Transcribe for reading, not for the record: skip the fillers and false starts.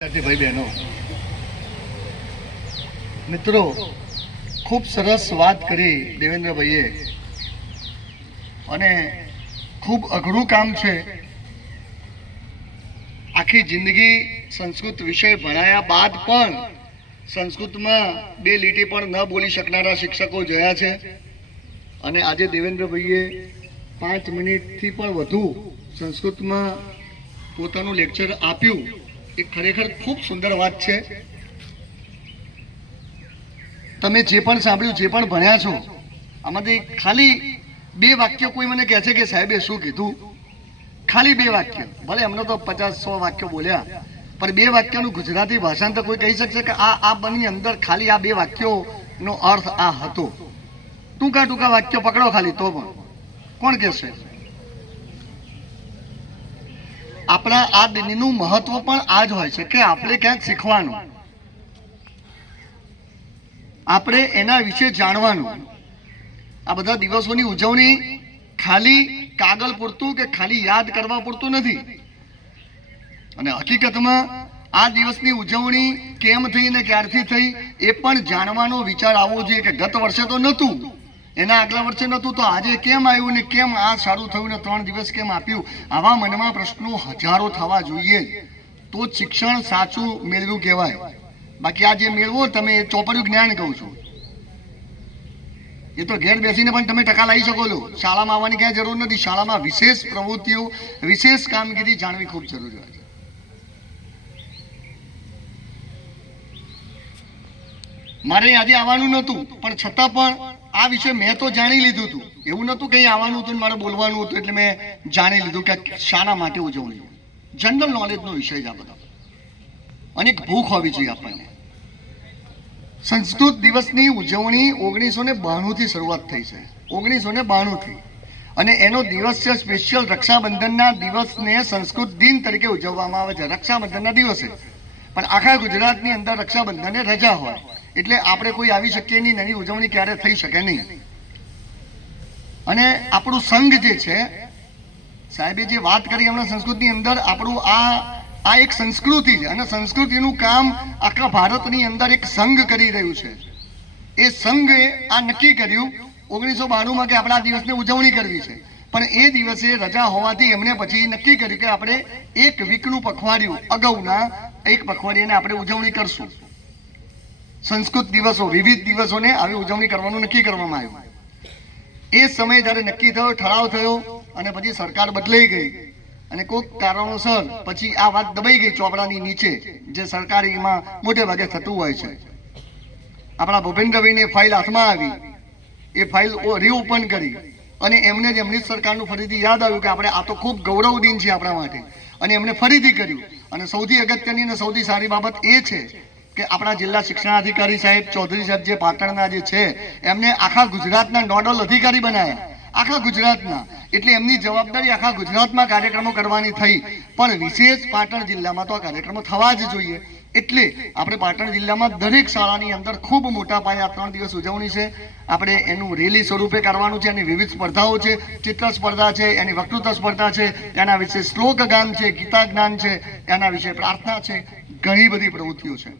भाई बहनों मित्रों खूब सरस बात करी देवेंद्र भाईए અને ખૂબ અઘરું કામ છે। આખી જિંદગી સંસ્કૃત વિષય ભણાયા બાદ પણ સંસ્કૃતમાં બે લીટી પણ ન બોલી શકનારા શિક્ષકો જોયા છે અને આજે દેવેન્દ્ર ભાઈએ 5 મિનિટથી પણ વધુ સંસ્કૃતમાં પોતાનું લેક્ચર આપ્યું। એ ખરેખર ખૂબ સુંદર વાત છે। તમે જે પણ સાંભળ્યું જે પણ ભણ્યા છો આમાંથી ખાલી બે વાક્ય કોઈ મને કહે છે કે સાહેબે શું કીધું, ખાલી બે વાક્ય, ભલે એમને તો 50-100 વાક્યો બોલ્યા પણ બે વાક્યનું ગુજરાતી ભાષાંતર કોઈ કહી શકશે કે આ બની અંદર ખાલી આ બે વાક્યોનો અર્થ આ હતો? ટૂંકા ટૂંકા વાક્યો પકડો ખાલી તો પણ કોણ કહેશે? આપણા આ દિનનું મહત્વ પણ આ જ હોય છે કે આપણે ક્યાંક શીખવાનું, આપણે એના વિશે જાણવાનું। આ બધા દિવસોની ઉજવણી ખાલી કાગળ પૂરતું કે ખાલી યાદ કરવા પૂરતું નથી અને હકીકતમાં આ દિવસની ઉજવણી કેમ થઈ ને ક્યારથી થઈ એ પણ જાણવાનો વિચાર આવવો જોઈએ કે ગત વર્ષે તો નહોતું, એના આગલા વર્ષે નહોતું તો આજે કેમ આવ્યું ને કેમ આ સારું થયું ને 3 દિવસ કેમ આપ્યું? આવા મનમાં પ્રશ્નો હજારો થવા જોઈએ તો જ શિક્ષણ સાચું મેળવ્યું કહેવાય। બાકી આ જે મેળવો તમે એ ચોપડ્યું જ્ઞાન કહું છું, એ તો ઘેર બેસીને પણ તમે ટકા લાવી શકો છો। શાળામાં આવવાની ક્યાંય જરૂર નથી। શાળામાં વિશેષ પ્રવૃત્તિઓ વિશેષ કામગીરી જાણવી ખૂબ જરૂરી હોય છે। મારે આજે આવવાનું નહોતું પણ છતાં પણ આ વિશે મેં તો જાણી લીધું હતું। એવું નહોતું કંઈ આવવાનું હતું મારે બોલવાનું હતું એટલે મેં જાણી લીધું કે શાના માટે ઉજવણી। જનરલ નોલેજનો વિષય છે આ બધો અને એક ભૂખ હોવી જોઈએ આપણને। સંસ્કૃત દિવસની ઉજવણી 1992થી શરૂઆત થઈ છે, 1992થી, અને એનો દિવસ છે સ્પેશિયલ રક્ષાબંધનના દિવસને સંસ્કૃત દિન તરીકે ઉજવવામાં આવે છે। રક્ષાબંધનના દિવસે પણ આખા ગુજરાતની અંદર રક્ષાબંધને રજા હોય એટલે આપણે કોઈ આવી શકીએ નહીં, એની ઉજવણી ક્યારે થઈ શકે નહીં। અને આપણું સંઘ જે છે, સાહેબે જે વાત કરી હમણાં સંસ્કૃતની અંદર, આપણું આ એક સંસ્કૃતિ છે અને સંસ્કૃતિનું કામ આખા ભારતની અંદર એક સંઘ કરી રહ્યું છે। એ સંઘે આ નક્કી કર્યું 1992માં કે આપણે આ દિવસની ઉજવણી કરવી છે, પણ એ દિવસે રજા હોવાથી એમણે પછી નક્કી કર્યું કે આપણે એક વીકનું પખવાડિયું અગાઉના એક પખવાડિયાને આપણે ઉજવણી કરશું। સંસ્કૃત દિવસો, વિવિધ દિવસોને આવી ઉજવણી કરવાનું નક્કી કરવામાં આવ્યું। એ સમય જ્યારે નક્કી થયો, ઠરાવ થયો અને પછી સરકાર બદલાઈ ગઈ અને કોઈક કારણોસર પછી આ વાત દબાઈ ગઈ ચોપડાની નીચે, જે સરકારીમાં મોટે ભાગે થતું હોય છે। આપણા ભૂપેન્દ્રભાઈની ફાઇલ હાથમાં આવી, એ ફાઇલ રીઓપન કરી અને એમને જ એમની સરકારનું ફરીથી યાદ આવ્યું કે આપણે આ તો ખૂબ ગૌરવ દિન છે આપણા માટે, અને એમણે ફરીથી કર્યું। અને સૌથી અગત્યની અને સૌથી સારી બાબત એ છે કે આપણા જિલ્લા શિક્ષણાધિકારી સાહેબ ચૌધરી સાહેબ જે પાટણના જે છે એમને આખા ગુજરાતના નોડલ અધિકારી બનાવ્યા, આખા ગુજરાતના, એટલે એમની જવાબદારી આખા ગુજરાતમાં કાર્યક્રમો કરવાની થઈ, પણ વિશેષ પાટણ જિલ્લામાં તો આ કાર્યક્રમો થવા જ જોઈએ। એટલે આપણે પાટણ જિલ્લામાં દરેક શાળાની અંદર ખૂબ મોટા પાયે આ 3 દિવસ ઉજવણી છે। આપણે એનું રેલી સ્વરૂપે કરવાનું છે, એની વિવિધ સ્પર્ધાઓ છે, ચિત્ર સ્પર્ધા છે, એની વક્તૃત્વ સ્પર્ધા છે, એના વિશે શ્લોક ગાન છે, ગીતા જ્ઞાન છે, એના વિશે પ્રાર્થના છે, ઘણી બધી પ્રવૃત્તિઓ છે।